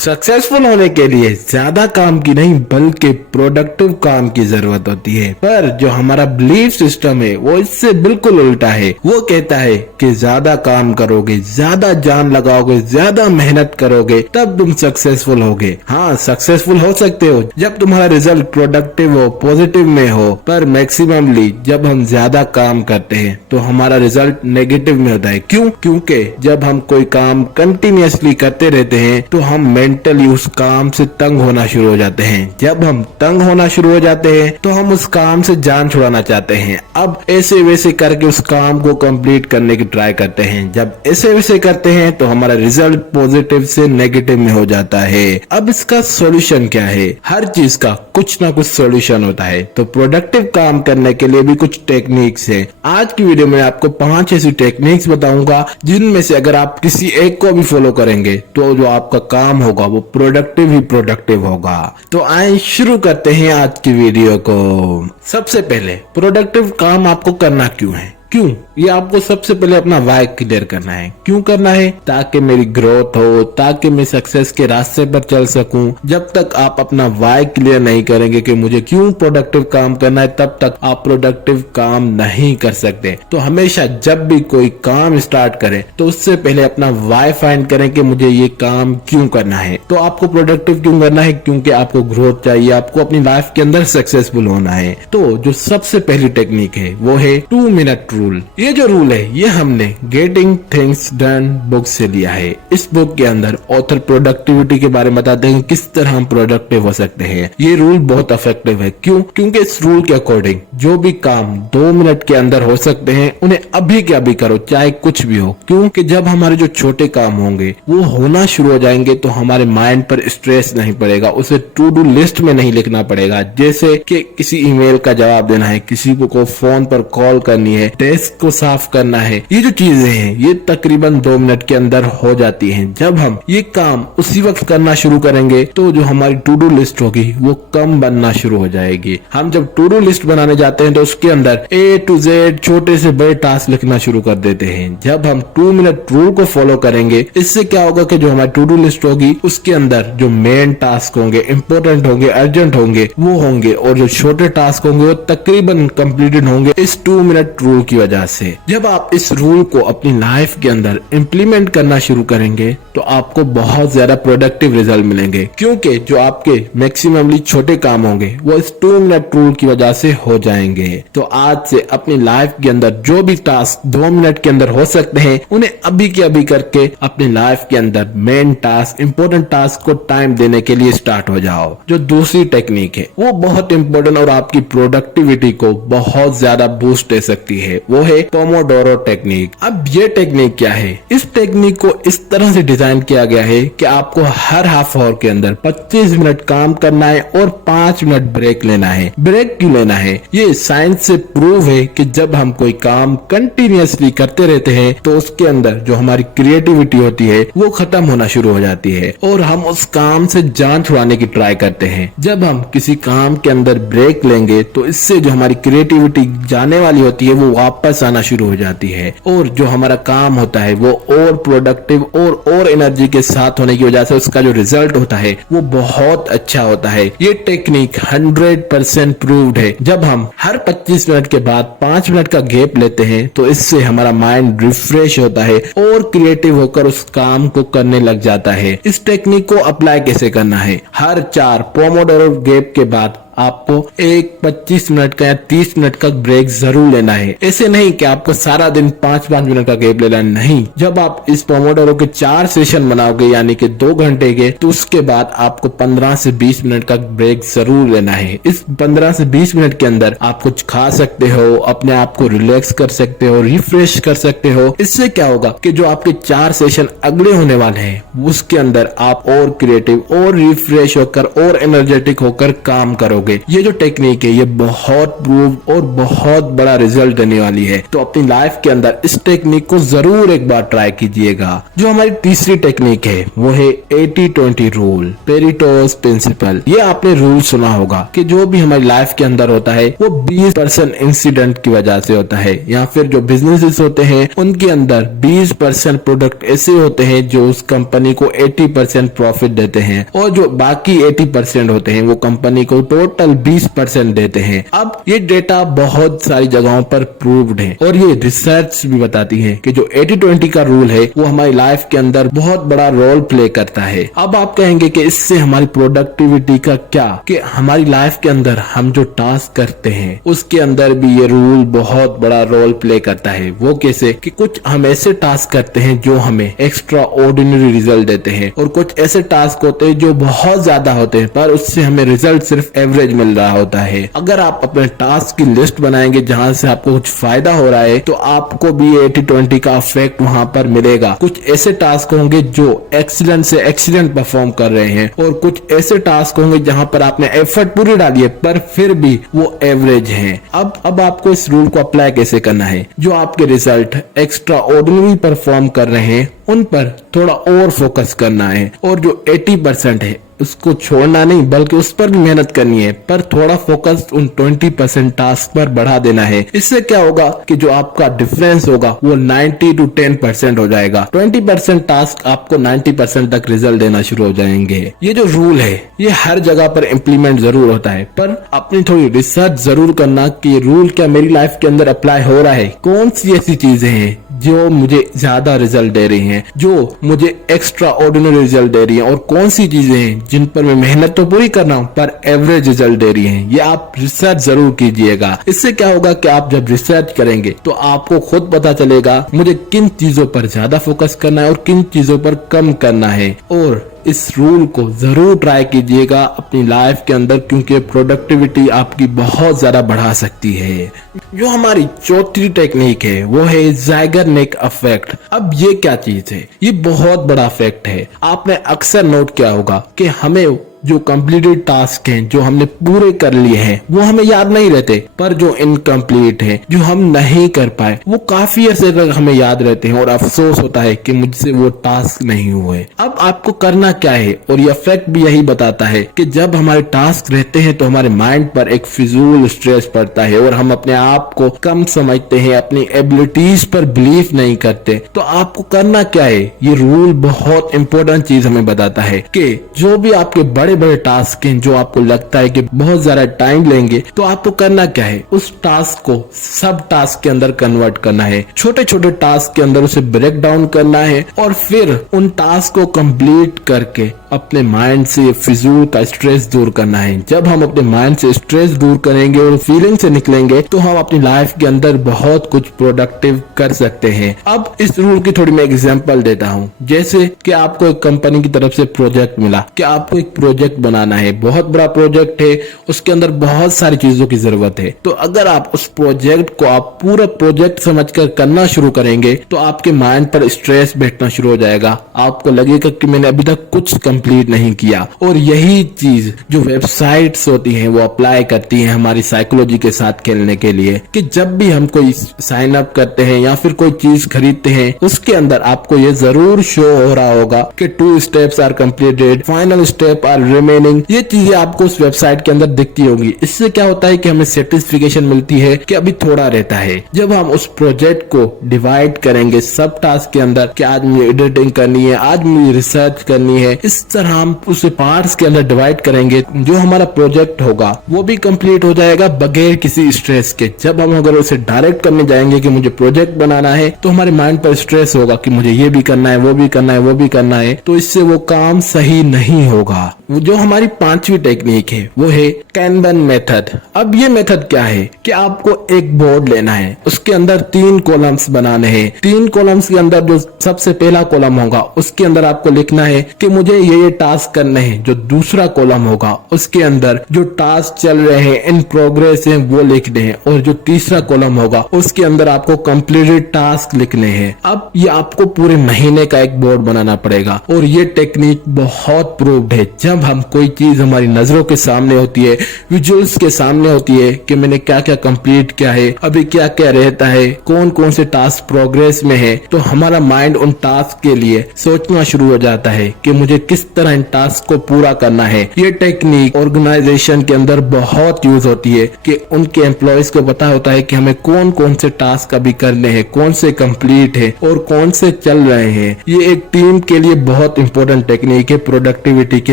Successful होने के लिए ज्यादा काम की नहीं बल्कि प्रोडक्टिव काम की जरूरत होती है। पर जो हमारा बिलीफ सिस्टम है वो इससे बिल्कुल उल्टा है। वो कहता है कि ज्यादा काम करोगे, ज्यादा जान लगाओगे, ज्यादा मेहनत करोगे तब तुम सक्सेसफुल होगे। हाँ, सक्सेसफुल हो सकते हो जब तुम्हारा रिजल्ट प्रोडक्टिव हो, पॉजिटिव में हो, पर मैक्सिममली जब हम ज्यादा काम करते हैं तो हमारा रिजल्ट नेगेटिव में होता है। क्यों? क्योंकि जब हम कोई काम कंटिन्यूअसली करते रहते हैं तो हम मेंटली उस काम से तंग होना शुरू हो जाते हैं। जब हम तंग होना शुरू हो जाते हैं तो हम उस काम से जान छुड़ाना चाहते हैं। अब ऐसे वैसे करके उस काम को कंप्लीट करने की ट्राई करते हैं। जब ऐसे वैसे करते हैं तो हमारा रिजल्ट पॉजिटिव से नेगेटिव में हो जाता है। अब इसका सॉल्यूशन क्या है? हर चीज का कुछ ना कुछ सॉल्यूशन होता है। तो प्रोडक्टिव काम करने के लिए भी कुछ टेक्निक्स है। आज की वीडियो में आपको 5 ऐसी टेक्निक्स बताऊंगा जिनमें से अगर आप किसी एक को भी फॉलो करेंगे तो जो आपका काम होगा वो प्रोडक्टिव ही प्रोडक्टिव होगा। तो आइए शुरू करते हैं आज की वीडियो को। सबसे पहले प्रोडक्टिव काम आपको करना क्यों है? क्यों? ये आपको सबसे पहले अपना वाई क्लियर करना है। क्यों करना है? ताकि मेरी ग्रोथ हो, ताकि मैं सक्सेस के रास्ते पर चल सकूं। जब तक आप अपना वाई क्लियर नहीं करेंगे कि मुझे क्यों प्रोडक्टिव काम करना है, तब तक आप प्रोडक्टिव काम नहीं कर सकते। तो हमेशा जब भी कोई काम स्टार्ट करें तो उससे पहले अपना वाई फाइंड करें कि मुझे ये काम क्यों करना है। तो आपको प्रोडक्टिव क्यों करना है? क्योंकि आपको ग्रोथ चाहिए, आपको अपनी लाइफ के अंदर सक्सेसफुल होना है। तो जो सबसे पहली टेक्निक है वो है 2 मिनट रूल। ये जो रूल है ये हमने गेटिंग थिंग्स डन बुक से लिया है। इस बुक के अंदर ऑथर प्रोडक्टिविटी के बारे में बताते हैं किस तरह हम प्रोडक्टिव हो सकते हैं। ये रूल बहुत इफेक्टिव है। क्यों? क्योंकि इस रूल के अकॉर्डिंग जो भी काम 2 मिनट के अंदर हो सकते हैं उन्हें अभी के अभी करो, चाहे कुछ भी हो। क्योंकि जब हमारे जो छोटे काम होंगे वो होना शुरू हो जाएंगे तो हमारे माइंड पर स्ट्रेस नहीं पड़ेगा, उसे टू डू लिस्ट में नहीं लिखना पड़ेगा। जैसे कि किसी ईमेल का जवाब देना है, किसी को फोन पर कॉल करनी है, डेस्क को साफ करना है, ये जो चीजें हैं ये तकरीबन 2 मिनट के अंदर हो जाती हैं। जब हम ये काम उसी वक्त करना शुरू करेंगे तो जो हमारी टू डू लिस्ट होगी वो कम बनना शुरू हो जाएगी। हम जब टू डू लिस्ट बनाने जाते हैं तो उसके अंदर A to Z छोटे से बड़े टास्क लिखना शुरू कर देते हैं। जब हम 2 मिनट रूल को फॉलो करेंगे इससे क्या होगा कि जो हमारी टू डू लिस्ट होगी उसके अंदर जो मेन टास्क होंगे, इंपॉर्टेंट होंगे, अर्जेंट होंगे वो होंगे, और जो छोटे टास्क होंगे वो तकरीबन कंप्लीटेड होंगे इस 2 मिनट रूल की वजह से। जब आप इस रूल को अपनी लाइफ के अंदर इम्प्लीमेंट करना शुरू करेंगे तो आपको बहुत ज्यादा प्रोडक्टिव रिजल्ट मिलेंगे। क्योंकि जो आपके मैक्सिममली छोटे काम होंगे वो इस 2 मिनट रूल की वजह से हो जाएंगे। तो आज से अपनी लाइफ के अंदर जो भी टास्क 2 मिनट के अंदर हो सकते हैं उन्हें अभी के अभी करके अपनी लाइफ के अंदर मेन टास्क, इंपॉर्टेंट टास्क को टाइम देने के लिए स्टार्ट हो जाओ। जो दूसरी टेक्निक है वो बहुत इंपॉर्टेंट और आपकी प्रोडक्टिविटी को बहुत ज्यादा बूस्ट दे सकती है, वो है पोमोडोरो टेक्निक। अब ये टेक्निक क्या है? इस टेक्निक को इस तरह से डिजाइन किया गया है कि आपको हर हाफ आवर के अंदर 25 मिनट काम करना है और 5 मिनट ब्रेक लेना है। ब्रेक क्यों लेना है? ये साइंस से प्रूव है कि जब हम कोई काम कंटिन्यूअसली करते रहते हैं तो उसके अंदर जो हमारी क्रिएटिविटी होती है वो खत्म होना शुरू हो जाती है और हम उस काम से जान छुड़ाने की ट्राई करते हैं। जब हम किसी काम के अंदर ब्रेक लेंगे तो इससे जो हमारी क्रिएटिविटी जाने वाली होती है वो वापस आना शुरू हो जाती है और जो हमारा काम होता है वो और प्रोडक्टिव और एनर्जी के साथ होने की वजह से उसका जो रिजल्ट होता है वो बहुत अच्छा होता है। ये टेक्निक 100% प्रूव्ड है। जब हम हर 25 मिनट के बाद 5 मिनट का गैप लेते हैं तो इससे हमारा माइंड रिफ्रेश होता है और क्रिएटिव होकर उस काम को करने लग जाता है। इस टेक्निक को अप्लाई कैसे करना है? हर 4 पोमोडोरो गैप के बाद आपको एक 25 मिनट का या 30 मिनट का ब्रेक जरूर लेना है। ऐसे नहीं कि आपको सारा दिन 5-5 मिनट का गैप लेना, नहीं। जब आप इस पोमोडोरो के 4 सेशन बनाओगे यानी कि 2 घंटे के, तो उसके बाद आपको 15 से 20 मिनट का ब्रेक जरूर लेना है। इस 15 से 20 मिनट के अंदर आप कुछ खा सकते हो, अपने आप को रिलैक्स कर सकते हो, रिफ्रेश कर सकते हो। इससे क्या होगा कि जो आपके 4 सेशन अगले होने वाले हैं उसके अंदर आप और क्रिएटिव और रिफ्रेश होकर और एनर्जेटिक होकर काम करोगे। करोगे। ये जो टेक्निक है ये बहुत प्रूव और बहुत बड़ा रिजल्ट देने वाली है। तो अपनी लाइफ के अंदर इस टेक्निक को जरूर एक बार ट्राई कीजिएगा। जो हमारी तीसरी टेक्निक है वो है 80-20 रूल, पेरेटोस प्रिंसिपल। ये आपने रूल सुना होगा कि जो भी हमारी लाइफ के अंदर होता है वो 20% इंसिडेंट की वजह से होता है, या फिर जो बिजनेसेस होते हैं उनके अंदर 20% प्रोडक्ट ऐसे होते हैं जो उस कंपनी को 80% प्रॉफिट देते हैं, और जो बाकी 80% होते हैं वो कंपनी को टोटल 20% देते हैं। अब ये डेटा बहुत सारी जगहों पर प्रूव्ड है और ये रिसर्च भी बताती है कि जो 80-20 का रूल है वो हमारी लाइफ के अंदर बहुत बड़ा रोल प्ले करता है। अब आप कहेंगे कि इससे हमारी प्रोडक्टिविटी का क्या, कि हमारी लाइफ के अंदर हम जो टास्क करते हैं उसके अंदर भी ये रूल बहुत बड़ा रोल प्ले करता है। वो कैसे, कि कुछ हम ऐसे टास्क करते हैं जो हमें एक्स्ट्रा ऑर्डिनरी रिजल्ट देते हैं, और कुछ ऐसे टास्क होते हैं जो बहुत ज्यादा होते हैं पर उससे हमें रिजल्ट सिर्फ एवरेज मिल रहा होता है। अगर आप अपने टास्क की लिस्ट बनाएंगे जहां से आपको कुछ फायदा हो रहा है तो आपको भी 80-20 का इफेक्ट वहां पर मिलेगा। कुछ ऐसे टास्क होंगे जो एक्सीलेंट से एक्सीलेंट परफॉर्म कर रहे हैं, और कुछ ऐसे टास्क होंगे जहां पर आपने एफर्ट पूरी डाली है पर फिर भी वो एवरेज है। अब आपको इस रूल को अप्लाई कैसे करना है, जो आपके रिजल्ट एक्स्ट्रा ऑर्डिनरी परफॉर्म कर रहे हैं उन पर थोड़ा और फोकस करना है, और जो 80% है उसको छोड़ना नहीं बल्कि उस पर भी मेहनत करनी है, पर थोड़ा फोकस उन 20% टास्क पर बढ़ा देना है। इससे क्या होगा कि जो आपका डिफरेंस होगा वो 90-10% हो जाएगा। 20% टास्क आपको 90% तक रिजल्ट देना शुरू हो जाएंगे। ये जो रूल है ये हर जगह पर इम्प्लीमेंट जरूर होता है, पर अपनी थोड़ी रिसर्च जरूर करना कि रूल क्या मेरी लाइफ के अंदर अप्लाई हो रहा है, कौन सी ऐसी चीजें हैं जो मुझे ज्यादा रिजल्ट दे रही हैं, जो मुझे एक्स्ट्रा ऑर्डिनरी रिजल्ट दे रही हैं, और कौन सी चीजें हैं जिन पर मैं मेहनत तो पूरी कर रहा हूं पर एवरेज रिजल्ट दे रही हैं। ये आप रिसर्च जरूर कीजिएगा। इससे क्या होगा कि आप जब रिसर्च करेंगे तो आपको खुद पता चलेगा मुझे किन चीजों पर ज्यादा फोकस करना है और किन चीजों पर कम करना है। और इस रूल को जरूर ट्राई कीजिएगा अपनी लाइफ के अंदर, क्योंकि प्रोडक्टिविटी आपकी बहुत ज्यादा बढ़ा सकती है। जो हमारी चौथी टेक्निक है वो है ज़ाइगरनिक इफेक्ट। अब ये क्या चीज है, ये बहुत बड़ा इफेक्ट है। आपने अक्सर नोट किया होगा कि हमें जो कंप्लीटेड टास्क हैं जो हमने पूरे कर लिए हैं वो हमें याद नहीं रहते, पर जो इनकम्प्लीट है जो हम नहीं कर पाए वो काफी अर्से तक हमें याद रहते हैं, और अफसोस होता है कि मुझसे वो टास्क नहीं हुए। अब आपको करना क्या है, और ये इफेक्ट भी यही बताता है कि जब हमारे टास्क रहते हैं तो हमारे माइंड पर एक फिजूल स्ट्रेस पड़ता है और हम अपने आप को कम समझते हैं, अपनी एबिलिटीज पर बिलीव नहीं करते। तो आपको करना क्या है, ये रूल बहुत इंपॉर्टेंट चीज हमें बताता है कि जो भी आपके बड़े बड़े टास्क हैं जो आपको लगता है कि बहुत ज्यादा टाइम लेंगे, तो आपको करना क्या है, उस टास्क को सब टास्क के अंदर कन्वर्ट करना है, छोटे छोटे टास्क के अंदर उसे ब्रेक डाउन करना है, और फिर उन टास्क को कंप्लीट करके अपने माइंड से फिजूल का स्ट्रेस दूर करना है। जब हम अपने माइंड से स्ट्रेस दूर करेंगे और फीलिंग से निकलेंगे तो हम अपनी लाइफ के अंदर बहुत कुछ प्रोडक्टिव कर सकते हैं। अब इस रूल की थोड़ी मैं एग्जांपल देता हूँ। जैसे कि आपको एक कंपनी की तरफ से प्रोजेक्ट मिला कि आपको एक प्रोजेक्ट बनाना है, बहुत बड़ा प्रोजेक्ट है, उसके अंदर बहुत सारी चीजों की जरूरत है। तो अगर आप उस प्रोजेक्ट को आप पूरा प्रोजेक्ट समझकर करना शुरू करेंगे तो आपके माइंड पर स्ट्रेस बैठना शुरू हो जाएगा। आपको लगेगा कि मैंने अभी तक कुछ कंप्लीट नहीं किया। और यही चीज जो वेबसाइट्स होती हैं वो अप्लाई करती हैं हमारी साइकोलॉजी के साथ खेलने के लिए, कि जब भी हम कोई साइन अप करते हैं या फिर कोई चीज खरीदते हैं उसके अंदर आपको ये जरूर शो हो रहा होगा कि 2 steps are completed, final step are remaining. ये चीजें आपको उस वेबसाइट के अंदर दिखती होगी। इससे क्या होता है कि हमें सेटिस्फिकेशन मिलती है कि अभी थोड़ा रहता है। जब हम उस प्रोजेक्ट को डिवाइड करेंगे सब टास्क के अंदर कि आज मुझे एडिटिंग करनी है, आज मुझे रिसर्च करनी है, इस तरह हम उसे पार्ट्स के अंदर डिवाइड करेंगे, जो हमारा प्रोजेक्ट होगा वो भी कंप्लीट हो जाएगा बगैर किसी स्ट्रेस के। जब हम अगर उसे डायरेक्ट करने जाएंगे कि मुझे प्रोजेक्ट बनाना है तो हमारे माइंड पर स्ट्रेस होगा कि मुझे ये भी करना है, वो भी करना है, वो भी करना है, तो इससे वो काम सही नहीं होगा। जो हमारी 5वीं टेक्निक है वो है कैनबन मेथड। अब ये मेथड क्या है कि आपको एक बोर्ड लेना है, उसके अंदर 3 कॉलम्स बनाने हैं। 3 कॉलम्स के अंदर जो सबसे पहला कॉलम होगा उसके अंदर आपको लिखना है कि मुझे ये टास्क करने हैं। जो दूसरा कॉलम होगा उसके अंदर जो टास्क चल रहे हैं, इन प्रोग्रेस हैं, वो लिखने हैं। और जो तीसरा कॉलम होगा उसके अंदर आपको कंप्लीटेड टास्क लिखने हैं। अब ये आपको पूरे महीने का एक बोर्ड बनाना पड़ेगा, और ये टेक्निक बहुत प्रूव्ड है। जब हम कोई चीज हमारी नजरों के सामने होती है, विजुअल्स के सामने होती है कि मैंने क्या क्या कंप्लीट किया है, अभी क्या क्या रहता है, कौन कौन से टास्क प्रोग्रेस में है, तो हमारा माइंड उन टास्क के लिए सोचना शुरू हो जाता है कि मुझे किस तरह इन टास्क को पूरा करना है। ये टेक्निक ऑर्गेनाइजेशन के अंदर बहुत यूज होती है कि उनके एम्प्लॉयज को पता होता है कि हमें कौन कौन से टास्क अभी करने हैं, कौन से कंप्लीट है और कौन से चल रहे हैं। ये एक टीम के लिए बहुत इंपॉर्टेंट टेक्निक है प्रोडक्टिविटी के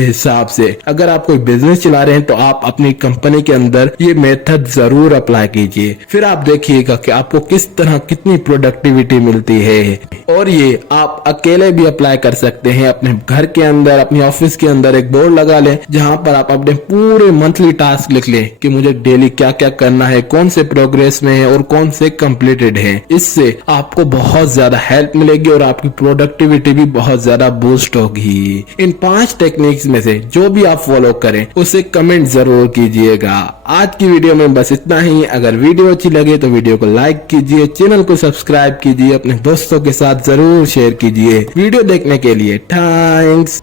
हिसाब से। अगर आप कोई बिजनेस चला रहे हैं तो आप अपनी कंपनी के अंदर ये मेथड जरूर अप्लाई कीजिए, फिर आप देखिएगा कि आपको किस तरह कितनी प्रोडक्टिविटी मिलती है। और ये आप अकेले भी अप्लाई कर सकते हैं। अपने घर के अंदर, अपने ऑफिस के अंदर एक बोर्ड लगा लें जहां पर आप अपने पूरे मंथली टास्क लिख लें कि मुझे डेली क्या क्या करना है, कौन से प्रोग्रेस में है और कौन से कंप्लीटेड है। इससे आपको बहुत ज्यादा हेल्प मिलेगी और आपकी प्रोडक्टिविटी भी बहुत ज्यादा बूस्ट होगी। इन 5 टेक्निक्स में से जो भी आप फॉलो करें उसे कमेंट जरूर कीजिएगा। आज की वीडियो में बस इतना ही। अगर वीडियो अच्छी लगे तो वीडियो को लाइक कीजिए, चैनल को सब्सक्राइब कीजिए, अपने दोस्तों के साथ जरूर शेयर कीजिए। वीडियो देखने के लिए थैंक्स।